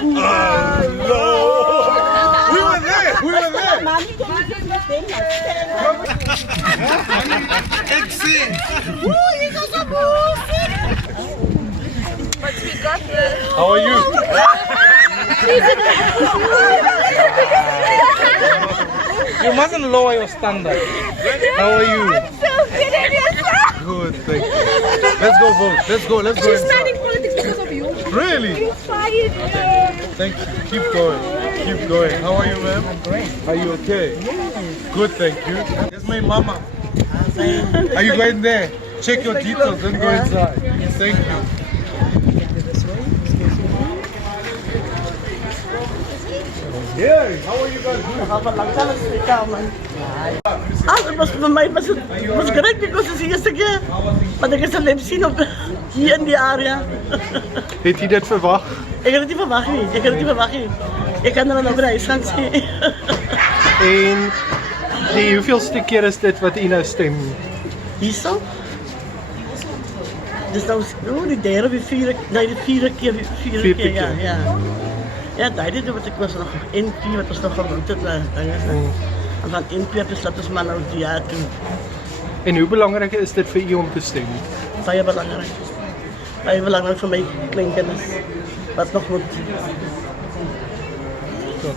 Hallo! We were there! We were there! Ik zie! But we got the... How are you? You mustn't lower your standard. How are you? Good, thank you. Let's go vote. Let's go. Let's go. She's inside. studying politics because of you. Really? Inspired. Thank you. Keep going. Keep going. How are you, ma'am? I'm great. Are you okay? Good, thank you. Here's my mama. Are you going there? Check your details, then go inside. Thank you. Yeah, how are you guys doing? it was great because it's yesterday, but ik is een zien op hier in die area. Het jy dit verwag? Ik had het niet verwacht niet. Ik had het niet verwacht niet. Ik kan er nog reis gaan zien. En die hoeveelste keer is dit wat u nou stem? Hier zo. Dus dat was die derde, de vierde keer, Vierde keer. ja. Ja, dat is wat ik was nog in Pier, wat was nog gewoon te En van in Pier is dat dus maar nou die jaar toen. En hoe belangrik is dit vir u om te stem? Baie belangrijk. Baie belangrijk voor mijn kleinkinders. Wat nog moet. Tot.